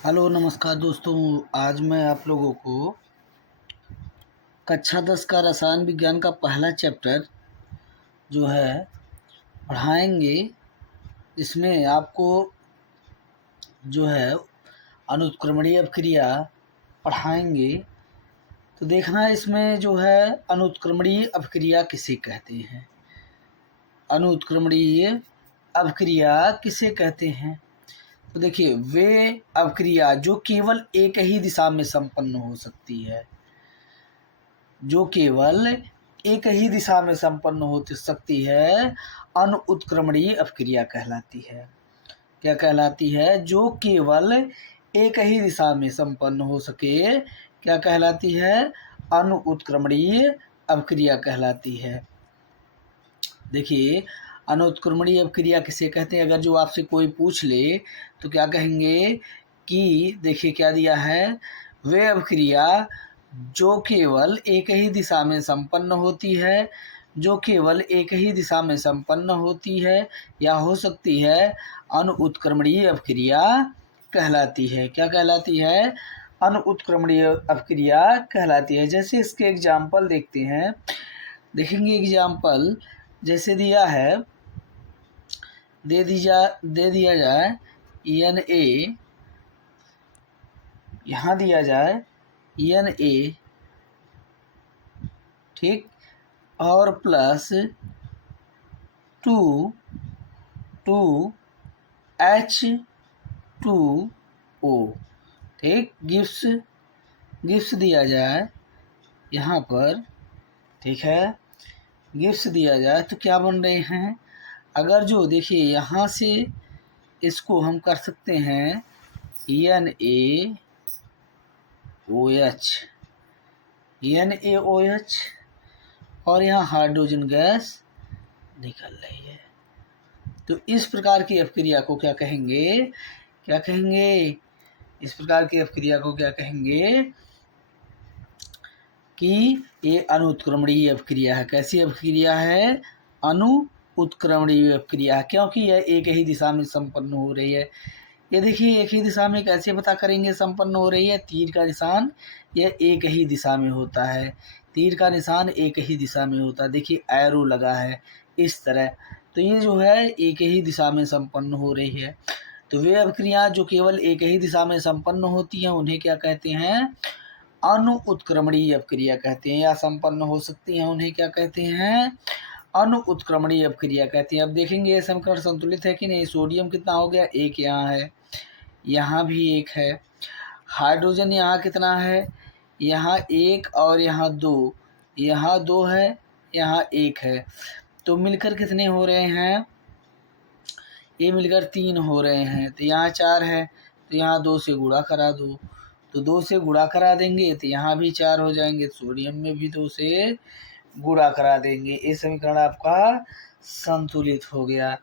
Hello नमस्कार दोस्तों। आज मैं आप लोगों को कक्षा 10 का रसायन विज्ञान का पहला चैप्टर जो है पढ़ाएंगे। इसमें आपको जो है अनुत्क्रमणीय अपक्रिया पढ़ाएंगे। तो देखना इसमें जो है अनुत्क्रमणीय अपक्रिया किसे कहते हैं। अनुत्क्रमणीय अपक्रिया किसे कहते हैं? तो देखिए, वे अपक्रिया जो केवल एक ही दिशा में संपन्न हो सकती है, जो केवल एक ही दिशा में संपन्न हो सकती है, अनुत्क्रमणीय अपक्रिया कहलाती है। क्या कहलाती है? जो केवल एक ही दिशा में संपन्न हो सके, क्या कहलाती है? अनुत्क्रमणीय अपक्रिया कहलाती है। देखिए, अनुत्क्रमणीय अपक्रिया किसे कहते हैं? अगर जो आपसे कोई पूछ ले तो क्या कहेंगे कि देखिए क्या दिया है, वे अपक्रिया जो केवल एक ही दिशा में संपन्न होती है, जो केवल एक ही दिशा में संपन्न होती है या हो सकती है, अनुत्क्रमणीय अपक्रिया कहलाती है। क्या कहलाती है? अनुत्क्रमणीय अपक्रिया कहलाती है। जैसे इसके एग्जाम्पल देखते हैं, देखेंगे एग्जाम्पल जैसे दिया है, दे दिया जाए Na, यहाँ दिया जाए Na, ठीक, और प्लस 2 H2O, ठीक, गिफ्स दिया जाए यहाँ पर, ठीक है, गिफ्स दिया जाए तो क्या बन रहे हैं? अगर जो देखिए यहाँ से इसको हम कर सकते हैं NaOH, और यहाँ हाइड्रोजन गैस निकल रही है। तो इस प्रकार की अपक्रिया को क्या कहेंगे? क्या कहेंगे? इस प्रकार की अपक्रिया को क्या कहेंगे कि ये अनुत्क्रमणीय अपक्रिया है। कैसी अपक्रिया है? अनुत्क्रमणीय अपक्रिया है, क्योंकि यह एक ही दिशा में संपन्न हो रही है। ये देखिए, एक ही दिशा में कैसे पता करेंगे संपन्न हो रही है? तीर का निशान यह एक ही दिशा में होता है, तीर का निशान एक ही दिशा में होता है। देखिए एरो लगा है इस तरह, तो ये जो है एक ही दिशा में संपन्न हो रही है। तो वे अपक्रिया जो केवल एक ही दिशा में संपन्न होती हैं उन्हें क्या कहते हैं? अनुत्क्रमणीय अपक्रिया कहते हैं। या संपन्न हो सकती हैं उन्हें क्या कहते हैं? अनुत्क्रमणीय अपक्रिया कहते हैं। अब देखेंगे ये समीकरण संतुलित है कि नहीं। सोडियम कितना हो गया? 1 यहाँ है, यहाँ भी 1 है। हाइड्रोजन यहाँ कितना है? यहाँ 1 और यहाँ 2, यहाँ 2 है, यहाँ 1 है। तो मिलकर कितने हो रहे हैं? ये मिलकर 3 हो रहे हैं। तो यहाँ 4 है, तो यहाँ 2 से गुणा करा दो, तो 2 से गुणा करा देंगे तो यहाँ भी 4 हो जाएंगे। सोडियम में भी 2 से गुणा करा देंगे। ये समीकरण आपका संतुलित हो गया।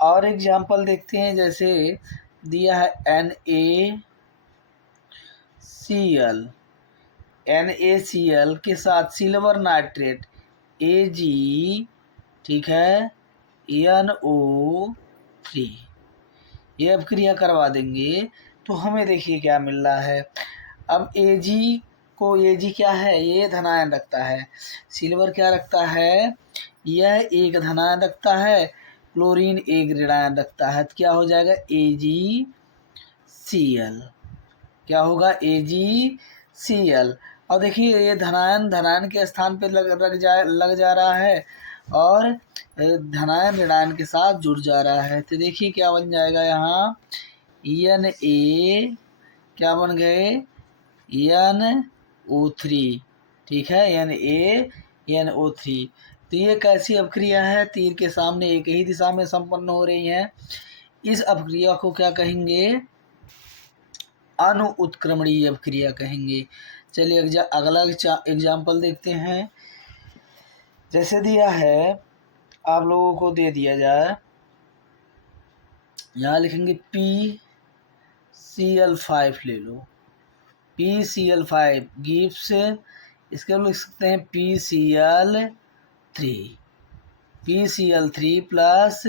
और एग्जाम्पल देखते हैं, जैसे दिया है NaCl के साथ सिल्वर नाइट्रेट Ag, ठीक है, NO3, ये अपक्रिया करवा देंगे तो हमें देखिए क्या मिल रहा है। अब Ag क्या है? ये धनायन रखता है। सिल्वर क्या रखता है? यह एक धनायन रखता है, क्लोरीन एक ऋणायन रखता है। तो क्या हो जाएगा? AgCl। क्या होगा? AgCl। और देखिए ये धनायन के स्थान पे लग जा रहा है, और धनायन ऋणायन के साथ जुड़ जा रहा है। तो देखिए क्या बन जाएगा यहाँ, Na क्या बन गए? NO3, ठीक है, NaNO3। तो ये कैसी अपक्रिया है? तीर के सामने एक ही दिशा में संपन्न हो रही है। इस अपक्रिया को क्या कहेंगे? अनुत्क्रमणीय अपक्रिया कहेंगे। चलिए अगला एग्जाम्पल देखते हैं। जैसे दिया है, आप लोगों को दे दिया जाए, यहाँ लिखेंगे PCl5 ले लो, PCl5 गिव्स, इसके हम लिख सकते हैं PCl3 प्लस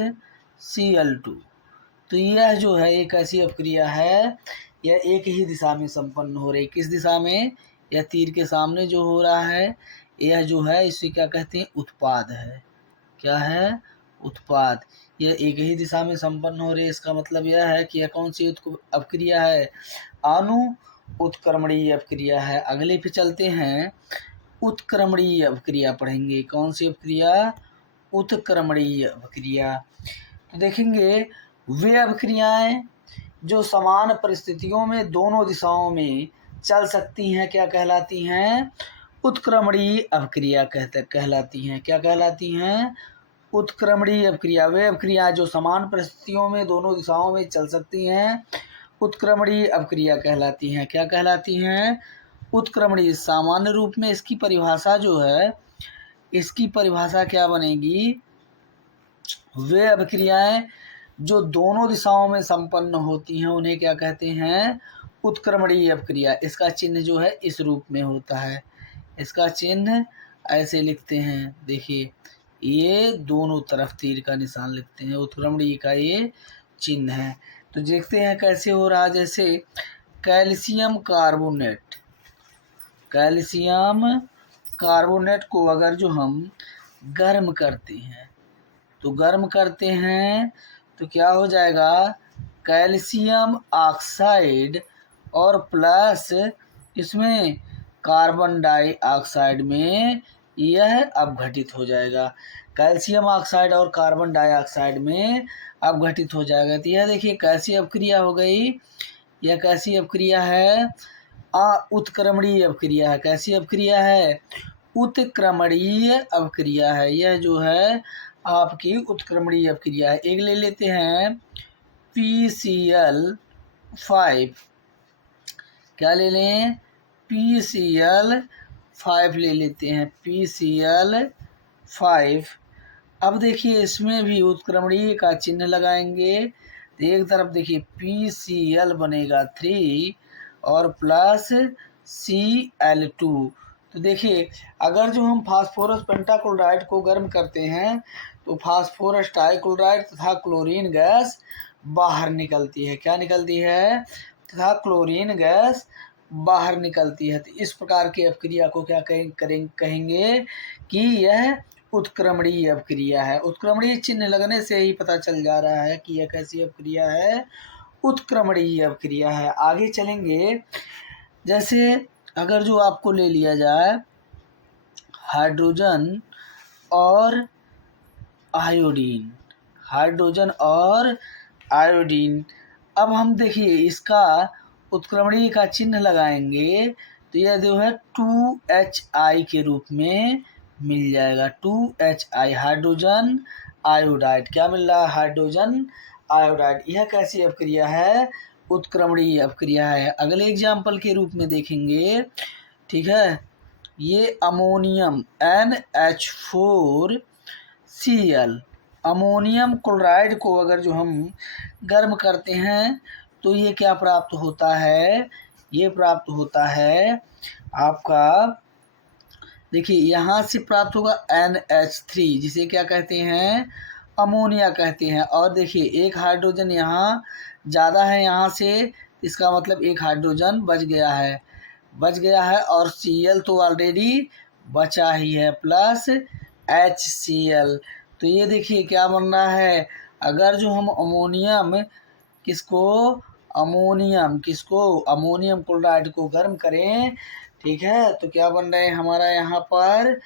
Cl2। तो यह जो है एक ऐसी अपक्रिया है यह एक ही दिशा में संपन्न हो रही है। किस दिशा में? यह तीर के सामने जो हो रहा है, यह जो है इसे क्या कहते हैं? उत्पाद है। क्या है? उत्पाद। यह एक ही दिशा में संपन्न हो रही है, इसका मतलब यह है कि यह कौन सी अपक्रिया है? अनु उत्क्रमणीय अपक्रिया है। अगले पे चलते हैं, उत्क्रमणीय अपक्रिया पढ़ेंगे। कौन सी अपक्रिया? उत्क्रमणीय अपक्रिया। तो देखेंगे वे अपक्रियाएं जो समान परिस्थितियों में दोनों दिशाओं में चल सकती हैं क्या कहलाती हैं? उत्क्रमणीय अपक्रिया कहलाती हैं। क्या कहलाती हैं? उत्क्रमणीय अपक्रिया। वे अपक्रिया जो समान परिस्थितियों में दोनों दिशाओं में चल सकती हैं, उत्क्रमणीय अपक्रिया कहलाती हैं। क्या कहलाती हैं? उत्क्रमणीय। सामान्य रूप में इसकी परिभाषा जो है, इसकी परिभाषा क्या बनेगी? वे अपक्रियाएं जो दोनों दिशाओं में संपन्न होती हैं उन्हें क्या कहते हैं? उत्क्रमणीय अपक्रिया। इसका चिन्ह जो है इस रूप में होता है। इसका चिन्ह ऐसे लिखते हैं, देखिए ये दोनों तरफ तीर का निशान लिखते हैं, उत्क्रमणीय का ये चिन्ह है। तो देखते हैं कैसे हो रहा। जैसे कैल्शियम कार्बोनेट, कैल्शियम कार्बोनेट को अगर जो हम गर्म करते हैं, तो गर्म करते हैं तो क्या हो जाएगा? कैल्शियम ऑक्साइड और प्लस इसमें कार्बन डाइऑक्साइड में यह अपघटित हो जाएगा। कैल्शियम ऑक्साइड और कार्बन डाइऑक्साइड में अपघटित हो जाएगा। तो यह देखिए कैसी अपक्रिया हो गई? यह कैसी अपक्रिया है? उत्क्रमणीय अपक्रिया है। कैसी अपक्रिया है? उत्क्रमणीय अपक्रिया है। यह जो है आपकी उत्क्रमणीय अपक्रिया है। एक ले लेते हैं PCl5। क्या ले लें? PCl5 ले लेते हैं, PCl5। अब देखिए इसमें भी उत्क्रमणीय का चिन्ह लगाएंगे। तो एक तरफ देखिए PCl बनेगा 3 और प्लस Cl2। तो देखिए अगर जो हम फास्फोरस पेंटाक्लोराइड को गर्म करते हैं तो फास्फोरस ट्राइक्लोराइड तथा क्लोरीन गैस बाहर निकलती है। क्या निकलती है? तथा क्लोरीन गैस बाहर निकलती है। तो इस प्रकार की अपक्रिया को क्या कहेंगे कि यह उत्क्रमणीय अपक्रिया है। उत्क्रमणीय चिन्ह लगने से ही पता चल जा रहा है कि यह कैसी अपक्रिया है? उत्क्रमणीय अपक्रिया है। आगे चलेंगे, जैसे अगर जो आपको ले लिया जाए हाइड्रोजन और आयोडीन, हाइड्रोजन और आयोडीन। अब हम देखिए इसका उत्क्रमणीय का चिन्ह लगाएंगे तो यह जो है 2HI के रूप में मिल जाएगा। 2HI hydrogen iodide. क्या मिल रहा है? Hydrogen iodide. यह कैसी अपक्रिया है? उत्क्रमणीय अपक्रिया है। अगले एग्जाम्पल के रूप में देखेंगे, ठीक है, ये अमोनियम NH4Cl, अमोनियम क्लोराइड को अगर जो हम गर्म करते हैं तो ये क्या प्राप्त होता है? ये प्राप्त होता है आपका, देखिए यहाँ से प्राप्त होगा NH3, जिसे क्या कहते हैं? अमोनिया कहते हैं। और देखिए एक हाइड्रोजन यहाँ ज़्यादा है यहाँ से, इसका मतलब एक हाइड्रोजन बच गया है, और Cl तो ऑलरेडी बचा ही है, प्लस HCl। तो ये देखिए क्या बन रहा है? अगर जो हम अमोनियम क्लोराइड को गर्म करें, ठीक है, तो क्या बन रहे हैं हमारा यहाँ पर?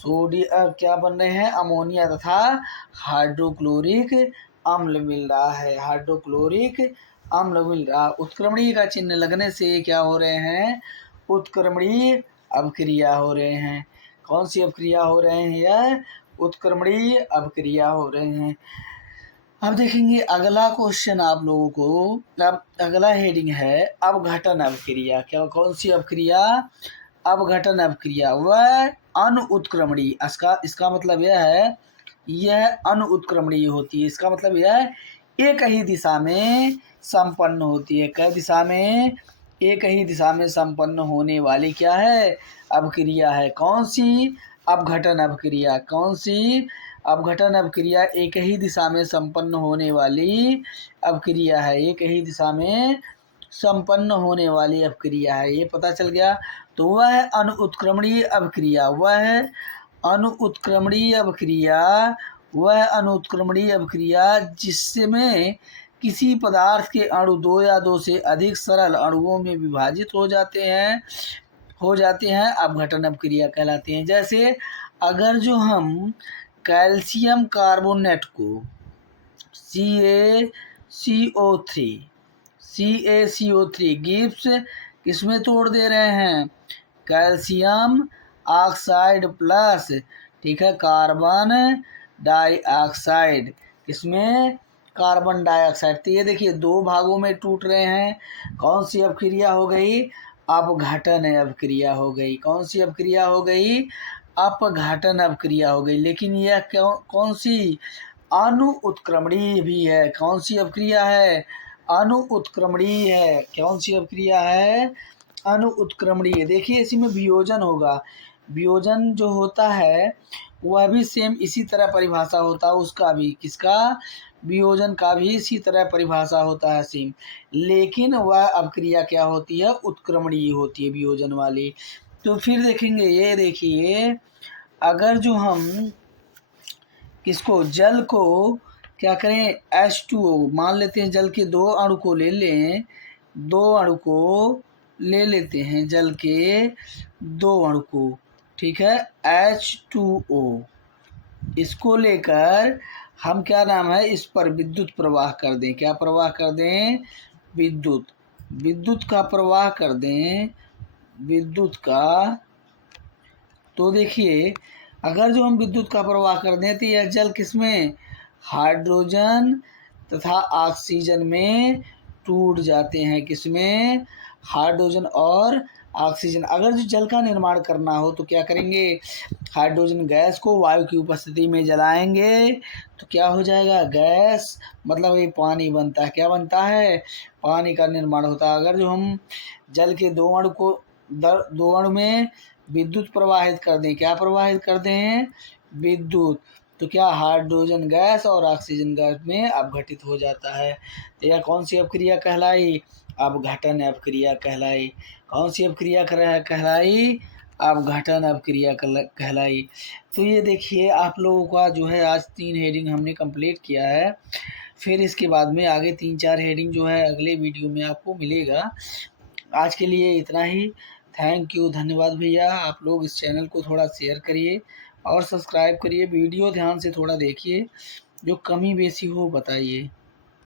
क्या बन रहे हैं? अमोनिया तथा हाइड्रोक्लोरिक अम्ल मिल रहा है, हाइड्रोक्लोरिक अम्ल मिल रहा। उत्क्रमणीय का चिन्ह लगने से क्या हो रहे हैं? उत्क्रमणीय अपक्रिया हो रहे हैं। कौन सी अपक्रिया हो रहे हैं? यह उत्क्रमणीय अपक्रिया हो रहे हैं। अब देखेंगे अगला क्वेश्चन आप लोगों को। अब अगला हेडिंग है अपघटन अपक्रिया। क्या? कौन सी अपक्रिया? अपघटन अपक्रिया। वह अनुत्क्रमणीय। इसका मतलब यह है, यह अनुत्क्रमणीय होती है। इसका मतलब यह एक ही दिशा में संपन्न होती है। कई दिशा में? एक ही दिशा में संपन्न होने वाली क्या है? अपक्रिया है। कौन सी? अपघटन अपक्रिया। कौन सी? अपघटन अपक्रिया एक ही दिशा में संपन्न होने वाली अपक्रिया है। एक ही दिशा में संपन्न होने वाली अपक्रिया है, ये पता चल गया। तो वह है अनुत्क्रमणीय अपक्रिया, वह है अनुत्क्रमणीय अपक्रिया, वह अनुत्क्रमणीय अपक्रिया जिसमें किसी पदार्थ के अणु दो या दो से अधिक सरल अणुओं में विभाजित हो जाते हैं अपघटन अपक्रिया कहलाती हैं। जैसे अगर जो हम कैल्शियम कार्बोनेट को CaCO3 गिब्स किसमें तोड़ दे रहे हैं, कैल्शियम ऑक्साइड प्लस, ठीक है, कार्बन डाइऑक्साइड, किसमें, कार्बन डाइऑक्साइड। तो ये देखिए दो भागों में टूट रहे हैं, कौन सी अपक्रिया हो गई, अपघटन अपक्रिया हो गई। कौन सी अपक्रिया हो गई, अपघटन अपक्रिया हो गई। लेकिन यह कौन सी, अनुत्क्रमणीय भी है। कौन सी अपक्रिया है, अनुत्क्रमणीय है। कौन सी अपक्रिया है, अनुत्क्रमणीय। देखिए इसमें वियोजन होगा, वियोजन जो होता है वह भी सेम इसी तरह परिभाषा होता है उसका भी, किसका, वियोजन का भी इसी तरह परिभाषा होता है सेम, लेकिन वह अपक्रिया क्या होती है, उत्क्रमणीय होती है वियोजन वाली। तो फिर देखेंगे, ये देखिए अगर जो हम किसको, जल को क्या करें, H2O मान लेते हैं, जल के दो अणु को ले लें, दो अणु को ले लेते हैं, जल के दो अणु को, ठीक है, H2O, इसको लेकर हम क्या नाम है, इस पर विद्युत प्रवाह कर दें। क्या प्रवाह कर दें, विद्युत का प्रवाह कर दें, विद्युत का। तो देखिए अगर जो हम विद्युत का प्रवाह कर दें तो यह जल किसमें, हाइड्रोजन तथा ऑक्सीजन में टूट जाते हैं, किसमें, हाइड्रोजन और ऑक्सीजन। अगर जो जल का निर्माण करना हो तो क्या करेंगे, हाइड्रोजन गैस को वायु की उपस्थिति में जलाएंगे तो क्या हो जाएगा, गैस, मतलब ये पानी बनता है। क्या बनता है, पानी का निर्माण होता है। अगर जो हम जल के दो अणु को दो अणु में विद्युत प्रवाहित कर दें, क्या प्रवाहित कर दें, विद्युत, तो क्या हाइड्रोजन गैस और ऑक्सीजन गैस में अपघटित हो जाता है। तो यह कौन सी अपक्रिया कहलाई, अपघटन अपक्रिया कहलाई। कौन सी अपक्रिया कहलाई, अपघटन अपक्रिया कहलाई। तो ये देखिए आप लोगों का जो है आज 3 हेडिंग हमने कंप्लीट किया है। फिर इसके बाद में आगे 3-4 हेडिंग जो है अगले वीडियो में आपको मिलेगा। आज के लिए इतना ही। थैंक यू, धन्यवाद भैया। आप लोग इस चैनल को थोड़ा शेयर करिए और सब्सक्राइब करिए, वीडियो ध्यान से थोड़ा देखिए, जो कमी बेसी हो बताइए।